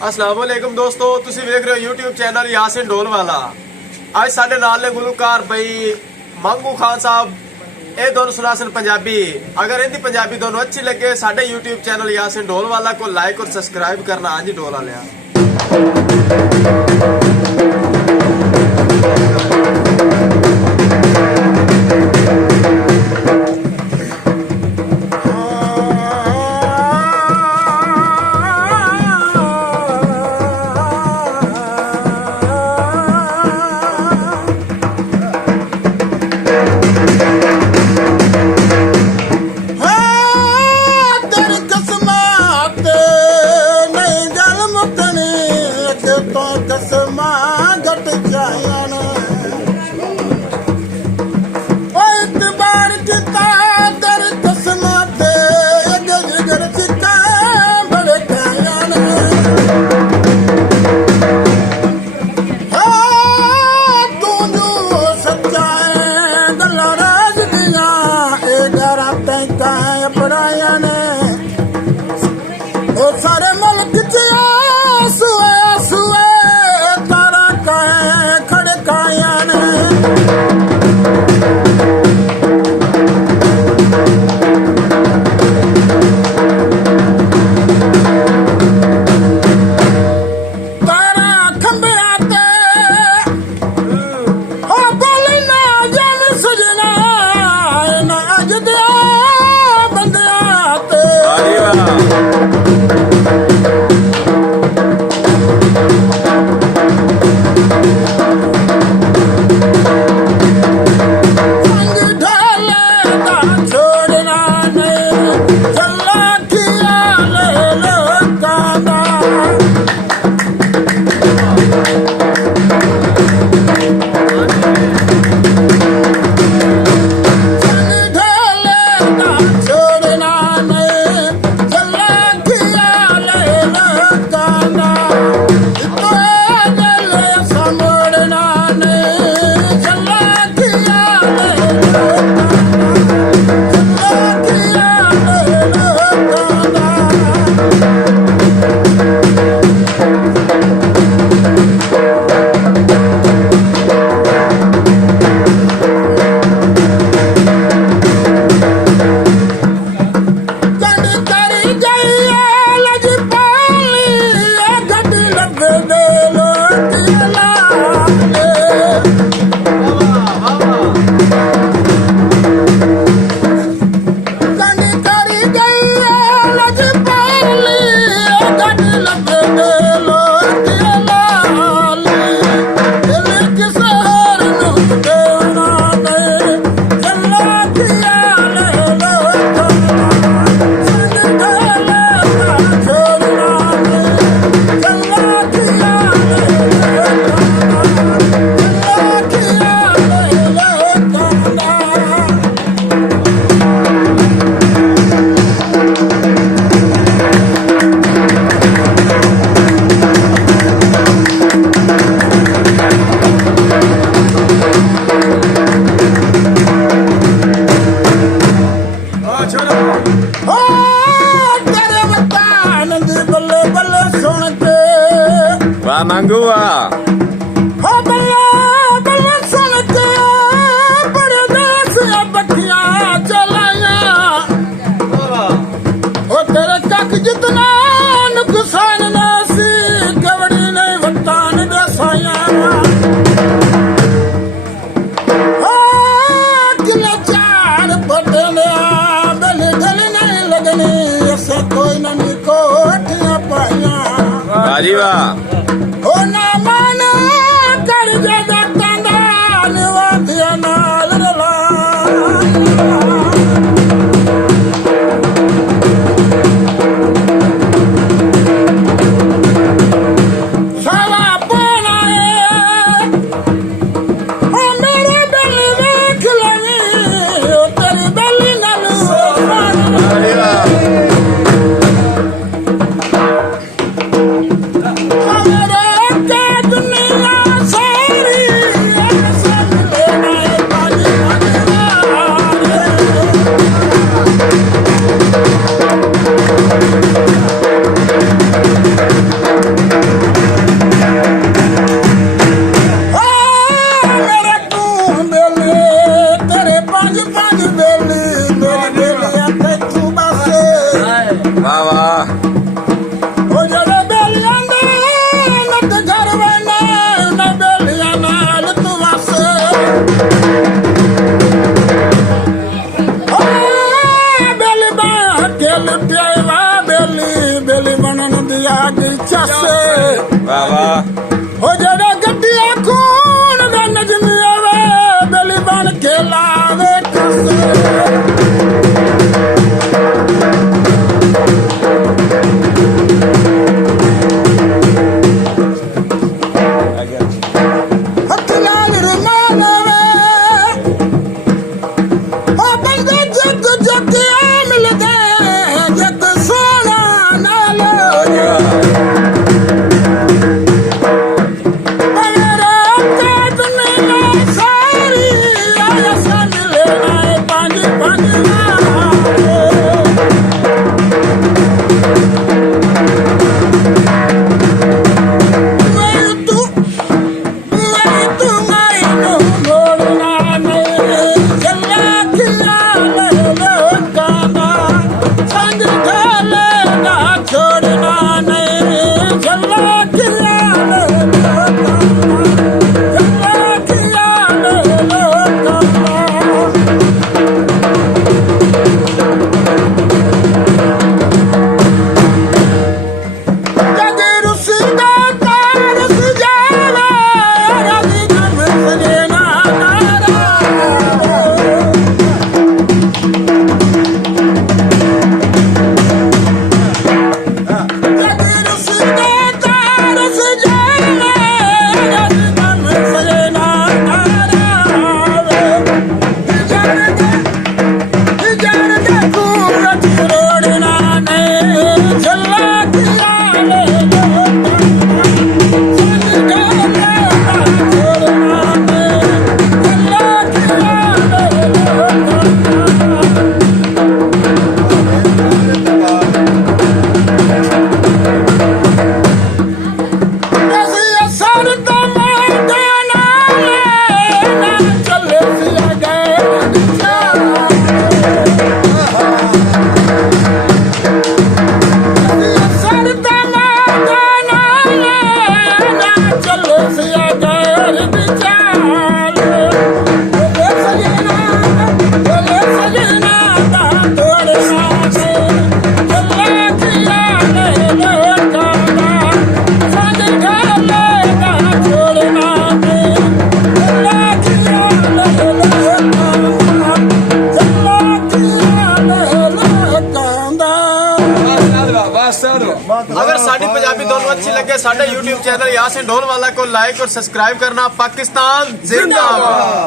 अस्सलामुअलैकुम दोस्तों, तुसी वेख रहे हो यूट्यूब चैनल यासिन ढोलवाला। आज साडे नाल ने गुलकार भाई मंगू खान साहब, ये दोनों सुनासन पंजाबी। अगर इनकी पंजाबी दोनों अच्छी लगे साडे यूट्यूब चैनल यासिन ढोलवाला को लाइक और सब्सक्राइब करना। हाँ जी ढोल वालिया। सारे मुल्क सुए तारा कहे खड़काया ने तारा खंबे ते हो बोली ना जन सजना ना अज दिया बंदिया ते मंगुआ हो बल्ला बल्ला सुन के बड़े देश बखिया चलाया हो तेरे कक जितना नुकसान ना सी कवड़ी नहीं वतान दसाया हो किले चार बटने बल गल नहीं लगनी ऐसे कोई नहीं कोठियां पाया वाह वाह। ओ ना माना कर जदा तंदान वादिया नाल रला सावा पाना है ओ मेरे दिल देख लगी ओ तेरी दिल नाल अरे वाह। ਆ ਦਿਲਚਸੇ ਵਾਹ ਵਾਹ ਹੋ ਜਿਹੜਾ ਗੱਡੀਆਂ ਖੂਨ ਦਾ ਨਜਮ ਆਵੇ ਬਲੀ ਬਣ ਕੇ ਲਾਵੇ ਕਸੇ ਹੱਥ ਨਾਲ ਰੁਮਾਲ ਵੇ ਉਹ ਬੰਦੇ ਜੱਗ ਜੱਗ ਆ ਮਿਲਦੇ ਜੱਗ ਸੋਨਾ ਨਾਲ अगर साड़ी पंजाबी दोनों अच्छी लगे साडे YouTube चैनल यासिन ढोल वाला को लाइक और सब्सक्राइब करना। पाकिस्तान जिंदाबाद।